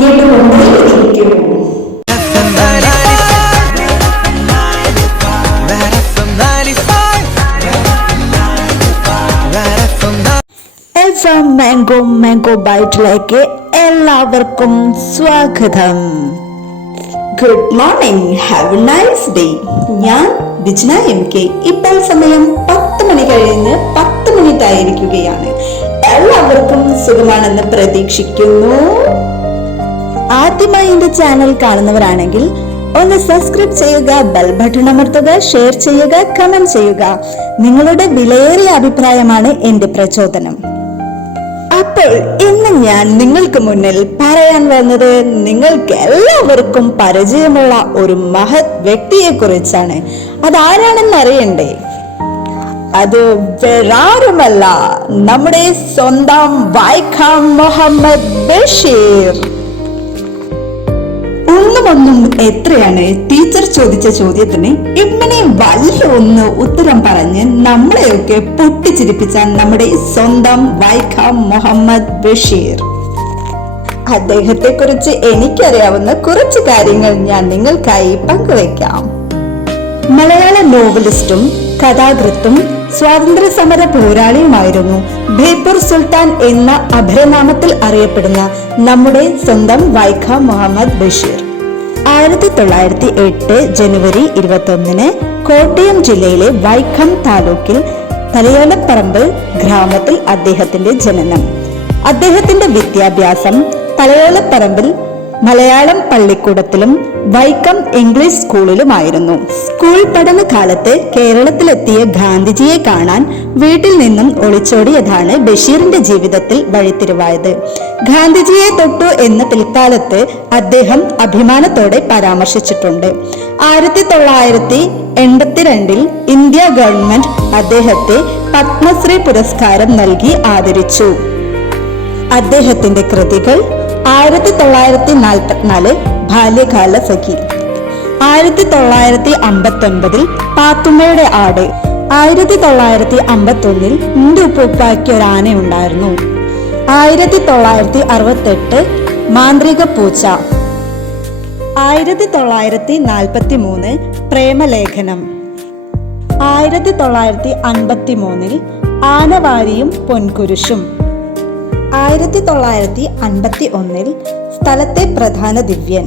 കേട്ടുകൊണ്ടേയിരിക്കൂ. മാംഗോ ബൈറ്റിലേക്ക് എല്ലാവർക്കും സ്വാഗതം. Good morning, have A nice day. ഞാൻ ബിജ്ന MK. ഇപ്പോൾ സമയം 10 മണി കഴിഞ്ഞ് 10 മിനിറ്റ് ആയിരിക്കുകയാണ്. എല്ലാവർക്കും സുഖമാണെന്ന് പ്രതീക്ഷിക്കുന്നു. ആദ്യമായി എന്റെ ചാനൽ കാണുന്നവരാണെങ്കിൽ ഒന്ന് സബ്സ്ക്രൈബ് ചെയ്യുക, ബെൽ ബട്ടൺ അമർത്തുക, ഷെയർ ചെയ്യുക, കമന്റ് ചെയ്യുക. നിങ്ങളുടെ വിലയേറിയ അഭിപ്രായമാണ് എന്റെ പ്രചോദനം. അപ്പോൾ ഇന്ന് ഞാൻ നിങ്ങൾക്ക് മുന്നിൽ പറയാൻ വന്നത് നിങ്ങൾക്ക് എല്ലാവർക്കും പരിചയമുള്ള ഒരു മഹത് വ്യക്തിയെ കുറിച്ചാണ്. അതാരാണെന്ന് അറിയണ്ടേ? അത് വേറാരുമല്ല, നമ്മുടെ സ്വന്തം വൈക്കം മുഹമ്മദ് ബഷീർ. ഒന്നും എത്രയാണ് ടീച്ചർ ചോദിച്ച ചോദ്യത്തിന് ഇങ്ങനെ വലിയ ഒന്ന് ഉത്തരം പറഞ്ഞ് നമ്മളെയൊക്കെ പൊട്ടിച്ചിരിപ്പിച്ച നമ്മുടെ സ്വന്തം വൈക്കം മുഹമ്മദ് ബഷീർ. അദ്ദേഹത്തെ കുറിച്ച് എനിക്കറിയാവുന്ന കുറച്ച് കാര്യങ്ങൾ ഞാൻ നിങ്ങൾക്കായി പങ്കുവയ്ക്കാം. മലയാള നോവലിസ്റ്റും കഥാകൃത്തും സ്വാതന്ത്ര്യ സമര പോരാളിയുമായിരുന്നു. ബേപ്പൂർ സുൽത്താൻ എന്ന അപരനാമത്തിൽ അറിയപ്പെടുന്ന നമ്മുടെ സ്വന്തം വൈക്കം മുഹമ്മദ് ബഷീർ 1908 ജനുവരി 21 കോട്ടയം ജില്ലയിലെ വൈക്കം താലൂക്കിൽ തലയോലപ്പറമ്പ് ഗ്രാമത്തിൽ അദ്ദേഹത്തിന്റെ ജനനം. അദ്ദേഹത്തിന്റെ വിദ്യാഭ്യാസം തലയോലപ്പറമ്പിൽ മലയാളം പള്ളിക്കൂടത്തിലും വൈക്കം ഇംഗ്ലീഷ് സ്കൂളിലുമായിരുന്നു. സ്കൂൾ പഠനകാലത്ത് കേരളത്തിലെത്തിയ ഗാന്ധിജിയെ കാണാൻ വീട്ടിൽ നിന്നും ഒളിച്ചോടിയതാണ് ബഷീറിന്റെ ജീവിതത്തിൽ വഴിത്തിരിവായത്. ഗാന്ധിജിയെ തൊട്ടു എന്ന് പിൽക്കാലത്ത് അദ്ദേഹം അഭിമാനത്തോടെ പരാമർശിച്ചിട്ടുണ്ട്. 1982 ഇന്ത്യ ഗവൺമെന്റ് അദ്ദേഹത്തെ പത്മശ്രീ പുരസ്കാരം നൽകി ആദരിച്ചു. അദ്ദേഹത്തിന്റെ കൃതികൾ 1944 ബാല്യകാല സഖി, 1959 പാത്തുമ്മയുടെ ആട്, 1951 എന്റെ ഉപ്പൂപ്പായ്ക്ക് ഒരാനയുണ്ടായിരുന്നു, 1968 മാന്ത്രിക പൂച്ച, 1943 പ്രേമലേഖനം, 1953 ആനവാരിയും പൊൻകുരിശും, 1951 സ്ഥലത്തെ പ്രധാന ദിവ്യൻ,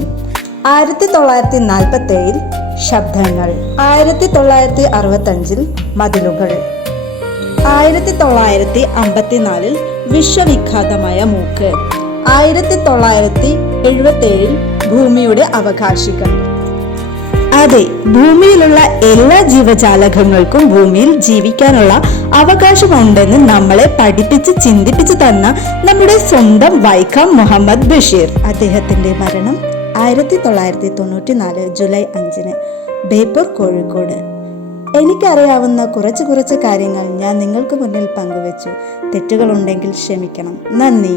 1947 ശബ്ദങ്ങൾ, 1965 മതിലുകൾ, 1954 വിശ്വവിഖ്യാതമായ മൂക്ക്, 1977 ഭൂമിയുടെ അവകാശികൾ. അതെ, ഭൂമിയിലുള്ള എല്ലാ ജീവജാലകങ്ങൾക്കും ഭൂമിയിൽ ജീവിക്കാനുള്ള അവകാശമുണ്ടെന്ന് നമ്മളെ പഠിപ്പിച്ച് ചിന്തിപ്പിച്ചു തന്ന നമ്മുടെ സ്വന്തം വൈക്കം മുഹമ്മദ് ബഷീർ. അദ്ദേഹത്തിന്റെ മരണം 1994 ജൂലൈ 5 ബേപ്പൂർ, കോഴിക്കോട്. എനിക്കറിയാവുന്ന കുറച്ച് കാര്യങ്ങൾ ഞാൻ നിങ്ങൾക്ക് മുന്നിൽ പങ്കുവച്ചു. തെറ്റുകളുണ്ടെങ്കിൽ ക്ഷമിക്കണം. നന്ദി.